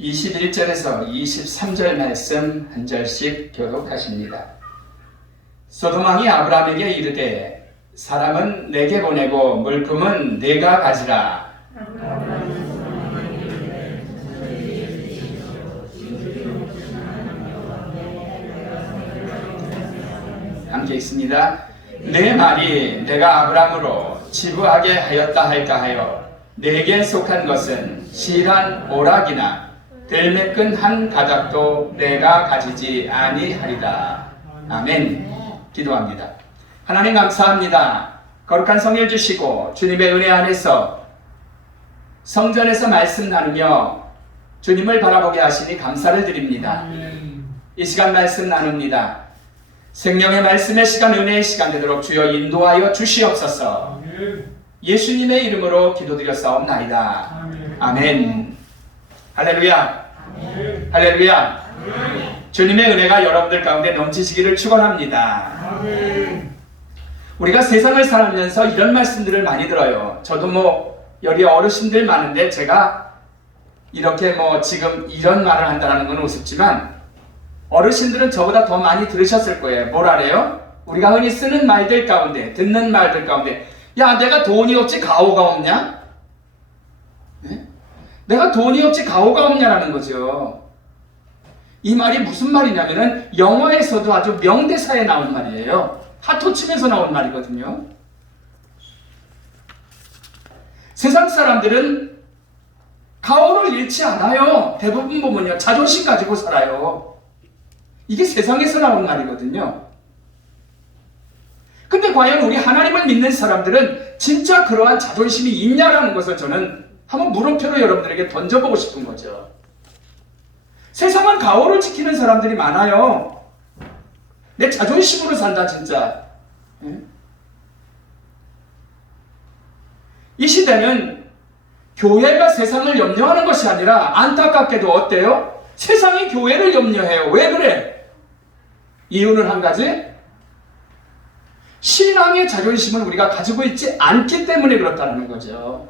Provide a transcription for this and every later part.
21절에서 23절 말씀 한 절씩 교독하십니다. 소돔왕이 아브라함에게 이르되 사람은 내게 보내고 물품은 내가 가지라. 함께 읽습니다. 내 말이 내가 아브라함으로 지부하게 하였다 할까 하여 내게 속한 것은 실한 오락이나 들매끈 한 가닥도 내가 가지지 아니하리라. 아멘. 기도합니다. 하나님 감사합니다. 거룩한 성일 주시고 주님의 은혜 안에서 성전에서 말씀 나누며 주님을 바라보게 하시니 감사를 드립니다. 이 시간 말씀 나눕니다. 생명의 말씀의 시간, 은혜의 시간 되도록 주여 인도하여 주시옵소서. 예수님의 이름으로 기도드렸사옵나이다. 아멘. 할렐루야. 할렐루야. 주님의 은혜가 여러분들 가운데 넘치시기를 축원합니다. 우리가 세상을 살면서 이런 말씀들을 많이 들어요. 저도 여기 어르신들 많은데 제가 이렇게 지금 이런 말을 한다는 건 우습지만 어르신들은 저보다 더 많이 들으셨을 거예요. 뭐라래요? 우리가 흔히 쓰는 말들 가운데, 듣는 말들 가운데, 야, 내가 돈이 없지 가오가 없냐? 네? 내가 돈이 없지 가오가 없냐라는 거죠. 이 말이 무슨 말이냐면은 영화에서도 아주 명대사에 나온 말이에요. 하토침에서 나온 말이거든요. 세상 사람들은 가오를 잃지 않아요. 대부분 보면요, 자존심 가지고 살아요. 이게 세상에서 나온 말이거든요. 근데 과연 우리 하나님을 믿는 사람들은 진짜 그러한 자존심이 있냐라는 것을 저는 한번 물음표로 여러분들에게 던져보고 싶은 거죠. 세상은 가오를 지키는 사람들이 많아요. 내 자존심으로 산다 진짜. 이 시대는 교회가 세상을 염려하는 것이 아니라 안타깝게도 어때요? 세상이 교회를 염려해요. 왜 그래? 이유는 한 가지, 신앙의 자존심을 우리가 가지고 있지 않기 때문에 그렇다는 거죠.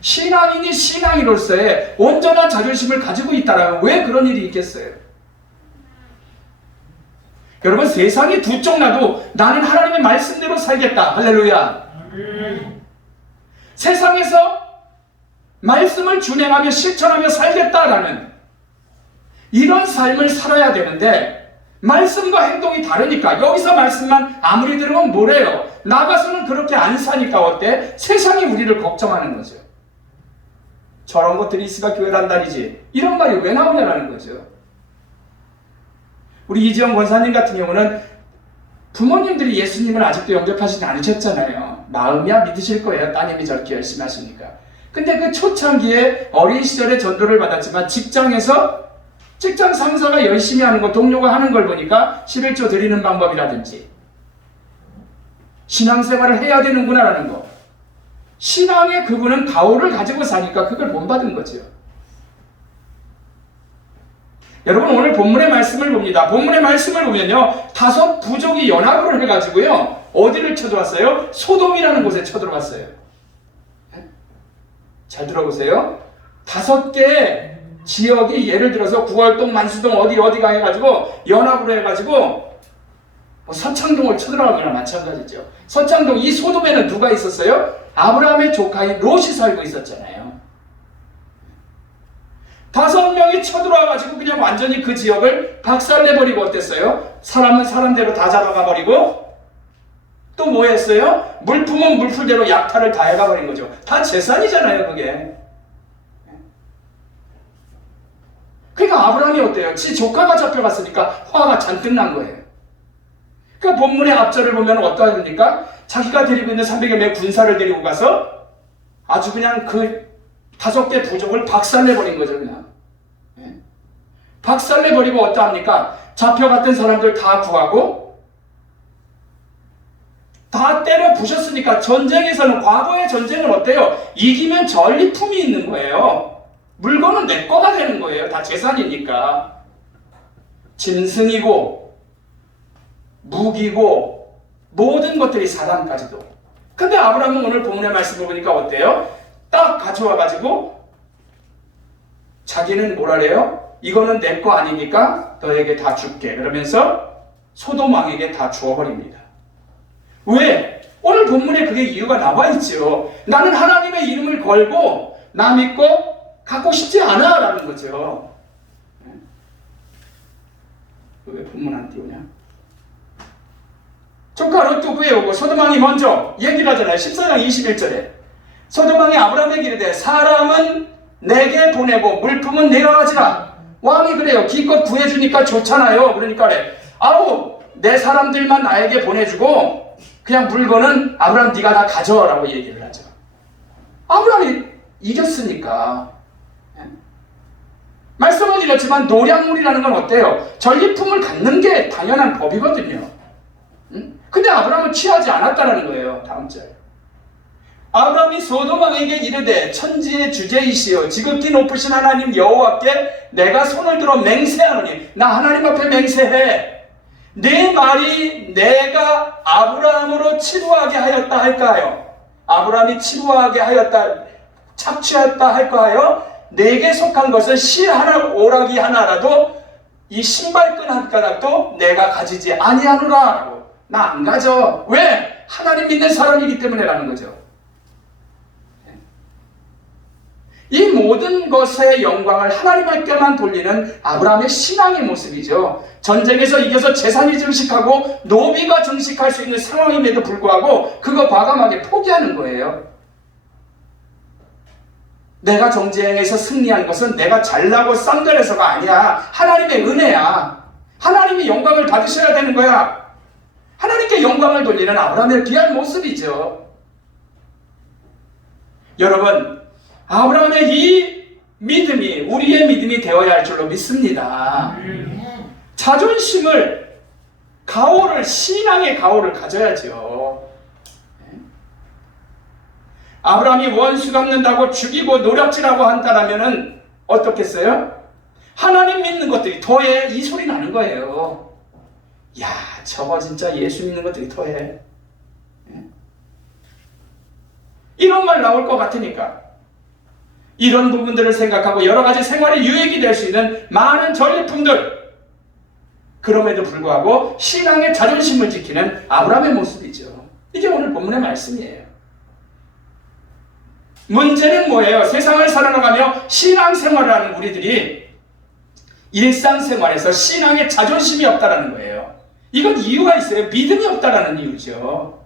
신앙인이 신앙인으로서의 온전한 자존심을 가지고 있다면 왜 그런 일이 있겠어요? 여러분, 세상이 두 쪽 나도 나는 하나님의 말씀대로 살겠다. 할렐루야. 세상에서 말씀을 준행하며 실천하며 살겠다라는 이런 삶을 살아야 되는데 말씀과 행동이 다르니까 여기서 말씀만 아무리 들으면 뭐래요? 나가서는 그렇게 안 사니까 어때? 세상이 우리를 걱정하는 거죠. 저런 것들이 있으니까 교회란다리지. 이런 말이 왜 나오냐라는 거죠. 우리 이지영 권사님 같은 경우는 부모님들이 예수님을 아직도 영접하시지 않으셨잖아요. 마음이야 믿으실 거예요. 따님이 저렇게 열심히 하시니까. 근데 그 초창기에 어린 시절에 전도를 받았지만 직장에서 직장 상사가 열심히 하는 거, 동료가 하는 걸 보니까 11조 드리는 방법이라든지 신앙생활을 해야 되는구나라는 거. 신앙의 그분은 가오를 가지고 사니까 그걸 본받은 거죠. 여러분, 오늘 본문의 말씀을 봅니다. 본문의 말씀을 보면요, 5 부족이 연합을 해가지고요, 어디를 쳐들어왔어요? 소돔이라는 곳에 쳐들어왔어요. 잘 들어보세요. 5개의 지역이 예를 들어서 구월동, 만수동 어디가 해가지고 연합으로 해가지고 서창동을 쳐들어간 거나 마찬가지죠. 서창동, 이 소돔에는 누가 있었어요? 아브라함의 조카인 롯이 살고 있었잖아요. 5명이 쳐들어와가지고 그냥 완전히 그 지역을 박살내버리고 어땠어요? 사람은 사람대로 다 잡아가버리고 또 뭐 했어요? 물품은 물품대로 약탈을 다 해가버린 거죠. 다 재산이잖아요, 그게. 그러니까 아브라함이 어때요? 지 조카가 잡혀갔으니까 화가 잔뜩 난 거예요. 그러니까 본문의 앞절을 보면 어떠합니까? 자기가 데리고 있는 300여 명의 군사를 데리고 가서 아주 그냥 그 5개 부족을 박살내버린 거죠, 그냥. 박살내버리고 어떠합니까? 잡혀갔던 사람들 다 구하고 다 때려 부셨으니까 전쟁에서는, 과거의 전쟁은 어때요? 이기면 전리품이 있는 거예요. 물건은 내 거가 되는 거예요. 다 재산이니까. 짐승이고 무기고 모든 것들이 사람까지도. 근데 아브라함은 오늘 본문의 말씀을 보니까 어때요? 딱 가져와가지고 자기는 뭐라래요? 이거는 내 거 아니니까 너에게 다 줄게. 그러면서 소돔 왕에게 다 주어버립니다. 왜? 오늘 본문에 그게 이유가 나와 있죠. 나는 하나님의 이름을 걸고 나 믿고 갖고 싶지 않아 라는 거죠. 왜 본문 안 띄우냐? 조카 롯도 구해오고 소돔왕이 먼저 얘기를 하잖아요. 14장 21절에 소돔왕이 아브라함에게 이르되 사람은 내게 보내고 물품은 내가 가지라. 왕이 그래요. 기껏 구해주니까 좋잖아요. 그러니까 그래. 아우 내 사람들만 나에게 보내주고 그냥 물건은 아브라함 네가 다 가져라고 얘기를 하죠. 아브라함이 이겼으니까. 말씀은 이렇지만 노량물이라는 건 어때요? 전리품을 갖는 게 당연한 법이거든요. 근데 아브라함은 취하지 않았다는 거예요. 다음 절. 아브라함이 소돔 왕에게 이르되 천지의 주제이시여 지극히 높으신 하나님 여호와께 내가 손을 들어 맹세하노니 나 하나님 앞에 맹세해. 네 말이 내가 아브라함으로 치부하게 하였다 할까요? 아브라함이 치부하게 하였다 착취하였다 할까요? 내게 속한 것은 실 하나 오락이 하나라도 이 신발끈 한 가락도 내가 가지지 아니하노라. 나 안 가져. 왜? 하나님 믿는 사람이기 때문에라는 거죠. 이 모든 것의 영광을 하나님께만 돌리는 아브라함의 신앙의 모습이죠. 전쟁에서 이겨서 재산이 증식하고 노비가 증식할 수 있는 상황임에도 불구하고 그거 과감하게 포기하는 거예요. 내가 정쟁에서 승리한 것은 내가 잘나고 쌍절해서가 아니야. 하나님의 은혜야. 하나님이 영광을 받으셔야 되는 거야. 하나님께 영광을 돌리는 아브라함의 귀한 모습이죠. 여러분, 아브라함의 이 믿음이 우리의 믿음이 되어야 할 줄로 믿습니다. 자존심을, 가오를, 신앙의 가오를 가져야죠. 아브라함이 원수 갚는다고 죽이고 노략질하고 한다라면은 어떻겠어요? 하나님 믿는 것들이 더해 이 소리 나는 거예요. 야, 저거 진짜 예수 믿는 것들이 더해. 이런 말 나올 것 같으니까 이런 부분들을 생각하고 여러 가지 생활에 유익이 될 수 있는 많은 전리품들, 그럼에도 불구하고 신앙의 자존심을 지키는 아브라함의 모습이죠. 이게 오늘 본문의 말씀이에요. 문제는 뭐예요? 세상을 살아가며 신앙생활을 하는 우리들이 일상생활에서 신앙의 자존심이 없다라는 거예요. 이건 이유가 있어요. 믿음이 없다라는 이유죠.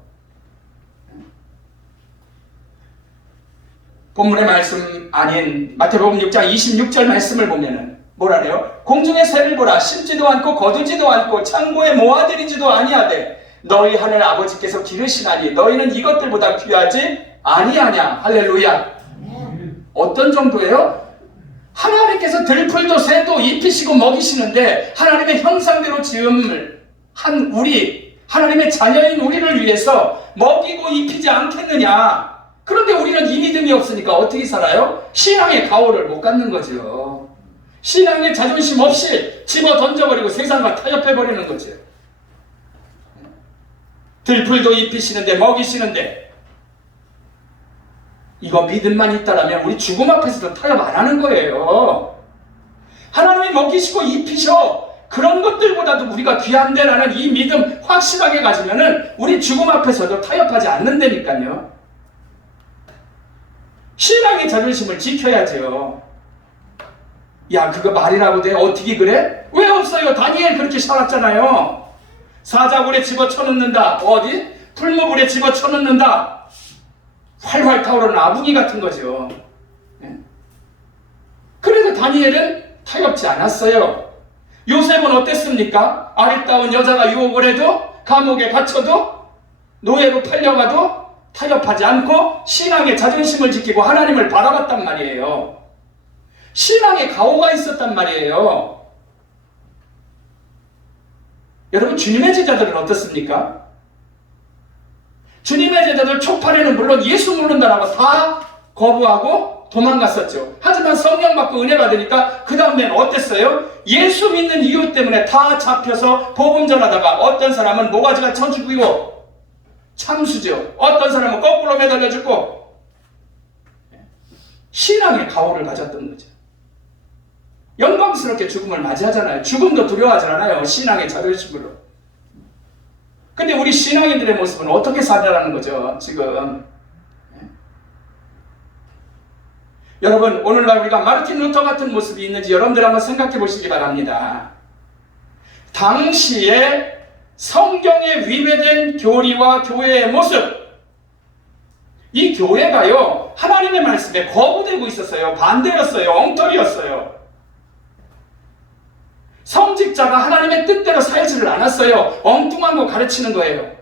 본문의 말씀 아닌 마태복음 6장 26절 말씀을 보면은 뭐라래요? 공중의 새를 보라. 심지도 않고 거두지도 않고 창고에 모아들이지도 아니하되 너희 하늘 아버지께서 기르시나니 너희는 이것들보다 귀하지 아니하냐. 할렐루야. 어떤 정도예요? 하나님께서 들풀도 새도 입히시고 먹이시는데 하나님의 형상대로 지음을 한 우리, 하나님의 자녀인 우리를 위해서 먹이고 입히지 않겠느냐. 그런데 우리는 이 믿음이 없으니까 어떻게 살아요? 신앙의 가오를 못 갖는 거죠. 신앙의 자존심 없이 집어 던져버리고 세상과 타협해버리는 거죠. 들풀도 입히시는데 먹이시는데 이거 믿음만 있다라면 우리 죽음 앞에서도 타협 안 하는 거예요. 하나님이 먹이시고 입히셔. 그런 것들보다도 우리가 귀한데라는 이 믿음 확실하게 가지면은 우리 죽음 앞에서도 타협하지 않는다니까요. 신앙의 자존심을 지켜야죠. 야, 그거 말이라고 돼? 어떻게 그래? 왜 없어요? 다니엘 그렇게 살았잖아요. 사자굴에 집어쳐넣는다. 어디? 풀무불에 집어쳐넣는다. 활활 타오르는 아궁이 같은 거죠. 그래도 다니엘은 타협지 않았어요. 요셉은 어땠습니까? 아리따운 여자가 유혹을 해도, 감옥에 갇혀도, 노예로 팔려가도 타협하지 않고 신앙의 자존심을 지키고 하나님을 바라봤단 말이에요. 신앙의 가오가 있었단 말이에요. 여러분, 주님의 제자들은 어떻습니까? 주님의 제자들 초판에는 물론 예수 모른다라고 다 거부하고 도망갔었죠. 하지만 성령 받고 은혜 받으니까 그 다음엔 어땠어요? 예수 믿는 이유 때문에 다 잡혀서 복음 전하다가 어떤 사람은 모가지가 쳐죽이고 참수죠. 어떤 사람은 거꾸로 매달려 죽고 신앙의 가오를 가졌던 거죠. 용감스럽게 죽음을 맞이하잖아요. 죽음도 두려워하지 않아요. 신앙의 자존심으로. 근데 우리 신앙인들의 모습은 어떻게 살아라는 거죠, 지금. 여러분, 오늘날 우리가 마르틴 루터 같은 모습이 있는지 여러분들 한번 생각해 보시기 바랍니다. 당시에 성경에 위배된 교리와 교회의 모습, 이 교회가요, 하나님의 말씀에 거부되고 있었어요. 반대였어요. 엉터리였어요. 성직자가 하나님의 뜻대로 살지를 않았어요. 엉뚱한 거 가르치는 거예요.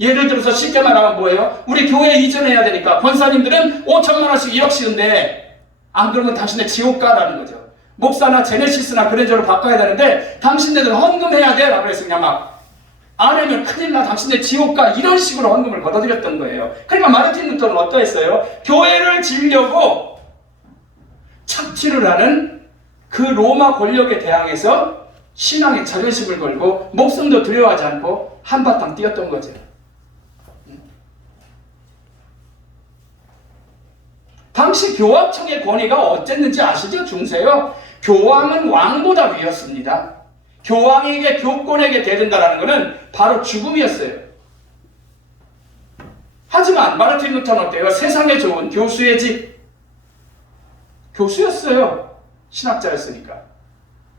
예를 들어서 쉽게 말하면 뭐예요? 우리 교회에 이전해야 되니까 권사님들은 5천만 원씩 1억씩인데 안 그러면 당신네 지옥 가라는 거죠. 목사나 제네시스나 그런 저로 바꿔야 되는데 당신네들 헌금해야 돼 라고 해서 그냥 막 안 하면 큰일 나, 당신네 지옥 가, 이런 식으로 헌금을 걷어들였던 거예요. 그러니까 마르틴 루터는 어떠했어요? 교회를 지려고 착취를 하는 그 로마 권력에 대항해서 신앙의 자존심을 걸고 목숨도 두려워하지 않고 한바탕 뛰었던 거죠. 당시 교황청의 권위가 어땠는지 아시죠? 중세요. 교황은 왕보다 위였습니다. 교황에게, 교권에게 대든다는 것은 바로 죽음이었어요. 하지만 마르틴 루터는 어때요? 세상에 좋은 교수의 집, 교수였어요. 신학자였으니까.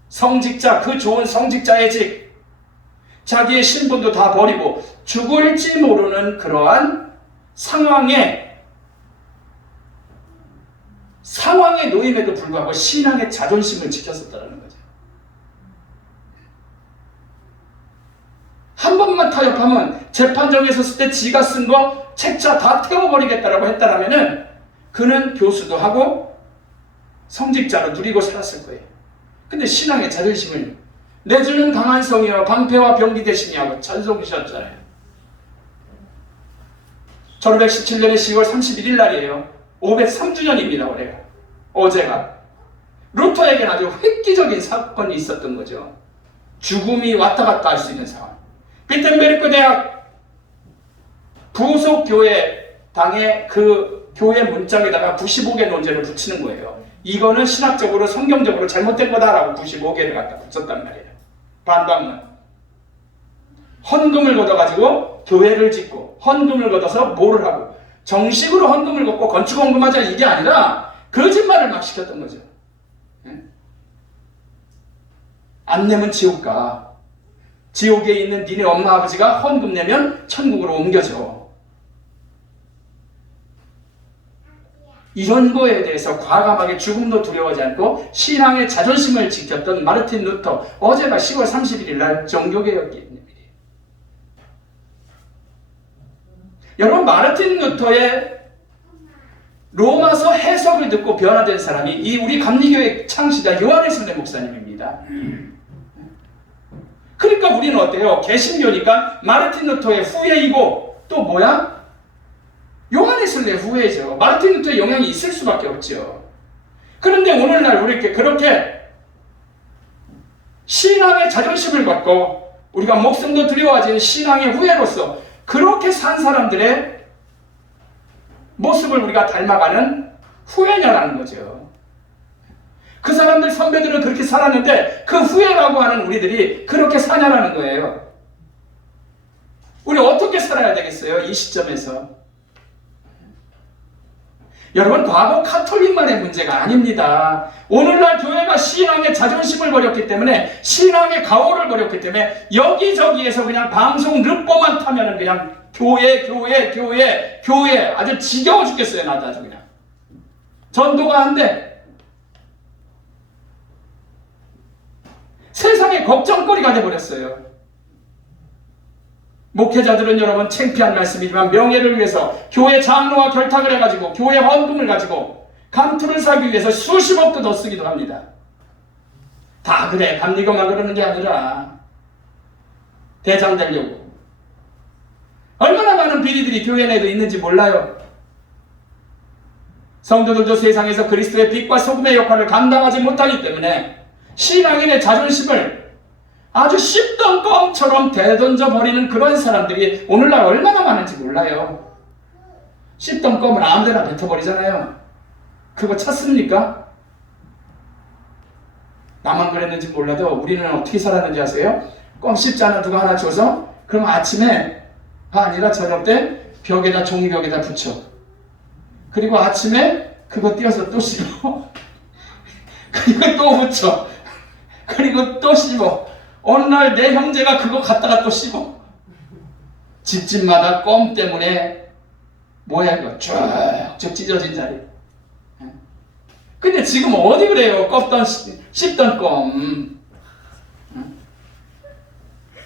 성직자, 그 좋은 성직자의 집, 자기의 신분도 다 버리고 죽을지 모르는 그러한 상황에 놓임에도 불구하고 신앙의 자존심을 지켰었다는 거죠. 한 번만 타협하면 재판정에 섰을 때 지가 쓴 거 책자 다 태워버리겠다라고 했다라면은 그는 교수도 하고 성직자로 누리고 살았을 거예요. 근데 신앙의 자존심을 내주는 강한 성이여 방패와 병기 되시냐고 찬송하셨잖아요. 1517년의 10월 31일 날이에요. 503주년입니다. 올해가. 어제가. 루터에게는 아주 획기적인 사건이 있었던 거죠. 죽음이 왔다 갔다 할 수 있는 상황. 비텐베르크 대학 부속교회 당의 그 교회 문장에다가 95개 논제를 붙이는 거예요. 이거는 신학적으로 성경적으로 잘못된 거다라고 95개를 갖다 붙였단 말이에요. 반박문. 헌금을 걷어가지고 교회를 짓고 헌금을 걷어서 뭐를 하고 정식으로 헌금을 걷고 건축 헌금하자 이게 아니라 거짓말을 막 시켰던 거죠. 안 내면 지옥 가. 지옥에 있는 니네 엄마 아버지가 헌금 내면 천국으로 옮겨져. 이런 거에 대해서 과감하게 죽음도 두려워하지 않고 신앙의 자존심을 지켰던 마르틴 루터. 어제가 10월 31일 날 종교개혁기입니다. 여러분, 마르틴 루터의 로마서 해석을 듣고 변화된 사람이 이 우리 감리교회 창시자 요한의 순례 목사님입니다. 그러니까 우리는 어때요? 개신교니까 마르틴 루터의 후예이고 또 뭐야? 요한의 순례 후예죠. 마르틴 루터의 영향이 있을 수밖에 없죠. 그런데 오늘날 우리께 그렇게 신앙의 자존심을 갖고 우리가 목숨도 두려워하지 신앙의 후예로서 그렇게 산 사람들의 모습을 우리가 닮아가는 후예냐라는 거죠. 그 사람들 선배들은 그렇게 살았는데 그 후예라고 하는 우리들이 그렇게 사냐라는 거예요. 우리 어떻게 살아야 되겠어요? 이 시점에서. 여러분, 과거 카톨릭만의 문제가 아닙니다. 오늘날 교회가 신앙의 자존심을 버렸기 때문에 신앙의 가오를 버렸기 때문에 여기저기에서 그냥 방송 르뽀만 타면은 그냥 교회 아주 지겨워 죽겠어요. 나도 아주 그냥 전도가 안 돼. 세상에 걱정거리가 돼버렸어요. 목회자들은 여러분 창피한 말씀이지만 명예를 위해서 교회 장로와 결탁을 해가지고 교회 헌금을 가지고 감투를 사기 위해서 수십억도 더 쓰기도 합니다. 다 그래. 감리교만 그러는 게 아니라 대장 되려고. 얼마나 많은 비리들이 교회 내에도 있는지 몰라요. 성도들도 세상에서 그리스도의 빛과 소금의 역할을 감당하지 못하기 때문에 신앙인의 자존심을 아주 씹던 껌처럼 대던져 버리는 그런 사람들이 오늘날 얼마나 많은지 몰라요. 씹던 껌을 아무데나 뱉어버리잖아요. 그거 찾습니까? 나만 그랬는지 몰라도 우리는 어떻게 살았는지 아세요? 껌 씹지 않아 누가 하나 줘서 그럼 아침에 아니라 저녁 때 벽에다 종이벽에다 붙여. 그리고 아침에 그거 띄어서 또 씹어. 그리고 또 붙여. 그리고 또 씹어. 어느 날 내 형제가 그거 갖다가 또 씹어. 집집마다 껌 때문에 뭐야 이거 쭉쭉 찢어진 자리. 근데 지금 어디 그래요? 껍던 씹던 껌.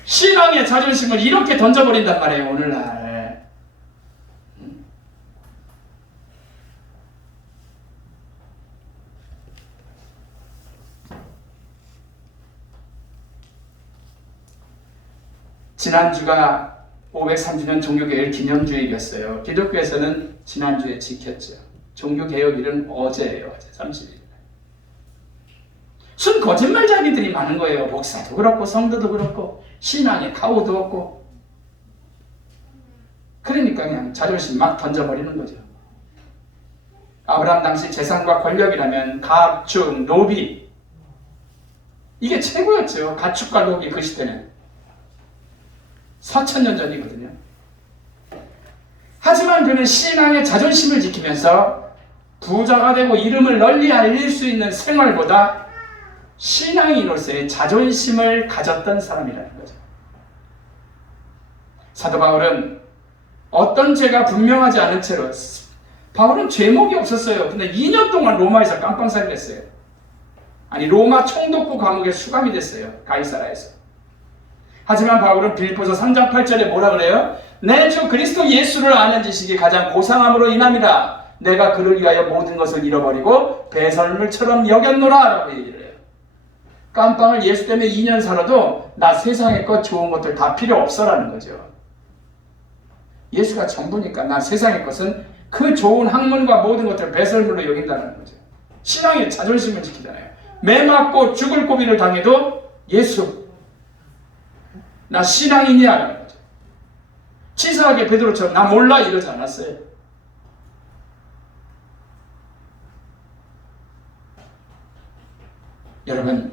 신앙의 자존심을 이렇게 던져버린단 말이에요, 오늘날. 지난주가 530년 종교개혁 기념주일이었어요. 기독교에서는 지난주에 지켰죠. 종교개혁일은 어제예요. 어제 30일. 순 거짓말쟁이들이 많은 거예요. 목사도 그렇고 성도도 그렇고 신앙에 가오도 없고. 그러니까 그냥 자존심 막 던져버리는 거죠. 아브라함 당시 재산과 권력이라면 가축, 노비 이게 최고였죠. 가축과 노비 그 시대는 4,000년 전이거든요. 하지만 그는 신앙의 자존심을 지키면서 부자가 되고 이름을 널리 알릴 수 있는 생활보다 신앙인으로서의 자존심을 가졌던 사람이라는 거죠. 사도 바울은 어떤 죄가 분명하지 않은 채로 바울은 죄목이 없었어요. 근데 2년 동안 로마에서 깜빵살이를 했어요. 아니 로마 총독부 감옥에 수감이 됐어요. 가이사라에서. 하지만 바울은 빌립보서 3장 8절에 뭐라 그래요? 내 주 그리스도 예수를 아는 지식이 가장 고상함으로 인함이라. 내가 그를 위하여 모든 것을 잃어버리고 배설물처럼 여겼노라 라고 얘기를 해요. 깜빵을 예수 때문에 2년 살아도 나 세상의 것 좋은 것들 다 필요 없어라는 거죠. 예수가 전부니까 나 세상의 것은 그 좋은 학문과 모든 것들을 배설물로 여긴다는 거죠. 신앙의 자존심을 지키잖아요. 매 맞고 죽을 고비를 당해도 예수 나 신앙인이야 라는 거죠. 치사하게 베드로처럼 나 몰라 이러지 않았어요. 여러분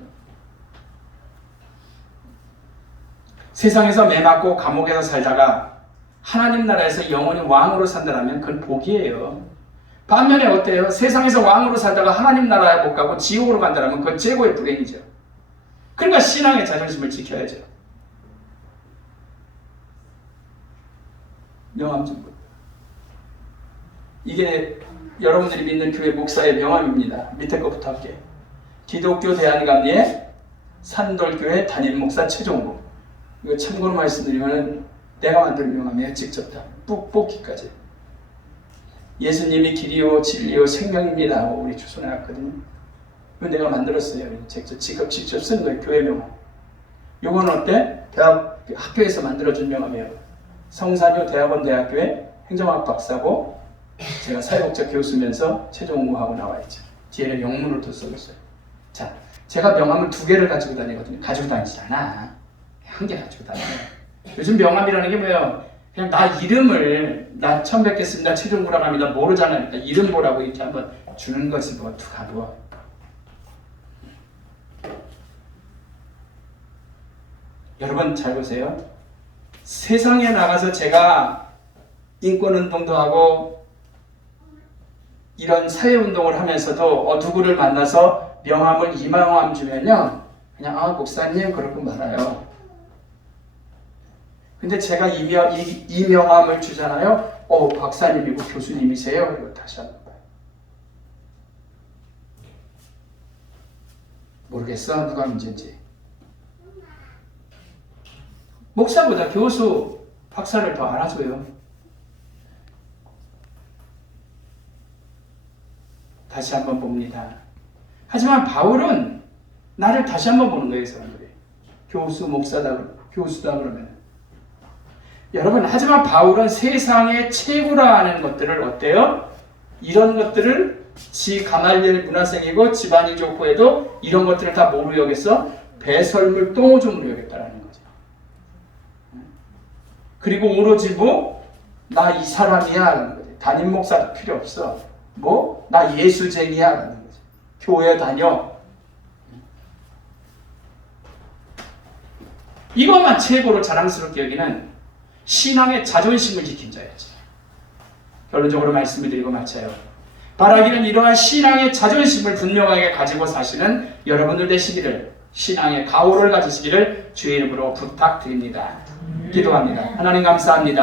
세상에서 매 맞고 감옥에서 살다가 하나님 나라에서 영원히 왕으로 산다면 그건 복이에요. 반면에 어때요? 세상에서 왕으로 살다가 하나님 나라에 못 가고 지옥으로 간다면 그건 최고의 불행이죠. 그러니까 신앙의 자존심을 지켜야죠. 명함 좀 볼까요? 이게 여러분들이 믿는 교회 목사의 명함입니다. 밑에 거부터 할게요. 기독교 대한감리의 산돌교회 담임 목사 최종구. 이거 참고로 말씀드리면 내가 만든 명함이에요. 직접 다 뽑기까지. 예수님이 길이요 진리요 생명입니다 하고 우리 주소해 놨거든요. 이거 내가 만들었어요. 직접 쓴 거예요. 교회 명함. 요거는 어때? 학교에서 만들어준 명함이에요. 성산여 대학원 대학교의 행정학 박사고 제가 사회복지 교수면서 최종구하고 나와있죠. 뒤에는 영문으로 또 써있어요. 자, 제가 명함을 2개를 가지고 다니거든요. 가지고 다니지 않아. 1개 가지고 다녀요. 요즘 명함이라는 게 뭐예요? 그냥 나 이름을 나 처음 뵙겠습니다. 최종구라고 합니다. 모르잖아요. 그러니까 이름 보라고 이렇게 한번 주는 거지 뭐 누가 뭐. 여러분 잘 보세요. 세상에 나가서 제가 인권운동도 하고 이런 사회운동을 하면서도 누구를 만나서 명함을 이명함 주면요. 그냥 목사님 그러고 말아요. 근데 제가 이 명함을 주잖아요. 박사님이고 교수님이세요. 그리고 다시 한번 봐요. 모르겠어. 누가 문제인지. 목사보다 교수, 박사를 더 알아줘요. 다시 한번 봅니다. 하지만 바울은 나를 다시 한번 보는 거예요. 사람들이. 교수, 목사다, 교수다 그러면. 여러분, 하지만 바울은 세상의 최고라 하는 것들을 어때요? 이런 것들을 지 가말리엘 문화생이고 집안이 좋고 해도 이런 것들을 다 뭐로 여겼어? 배설물 똥오줌으로 여겼다라는 거죠. 그리고 오로지 나 이 사람이야 라는 거죠. 담임 목사도 필요 없어. 나 예수쟁이야 라는 거죠. 교회 다녀. 이것만 최고로 자랑스럽게 여기는 신앙의 자존심을 지킨 자였지. 결론적으로 말씀을 드리고 마쳐요. 바라기는 이러한 신앙의 자존심을 분명하게 가지고 사시는 여러분들 되시기를, 신앙의 가오를 가지시기를 주의 이름으로 부탁드립니다. 기도합니다. 하나님 감사합니다.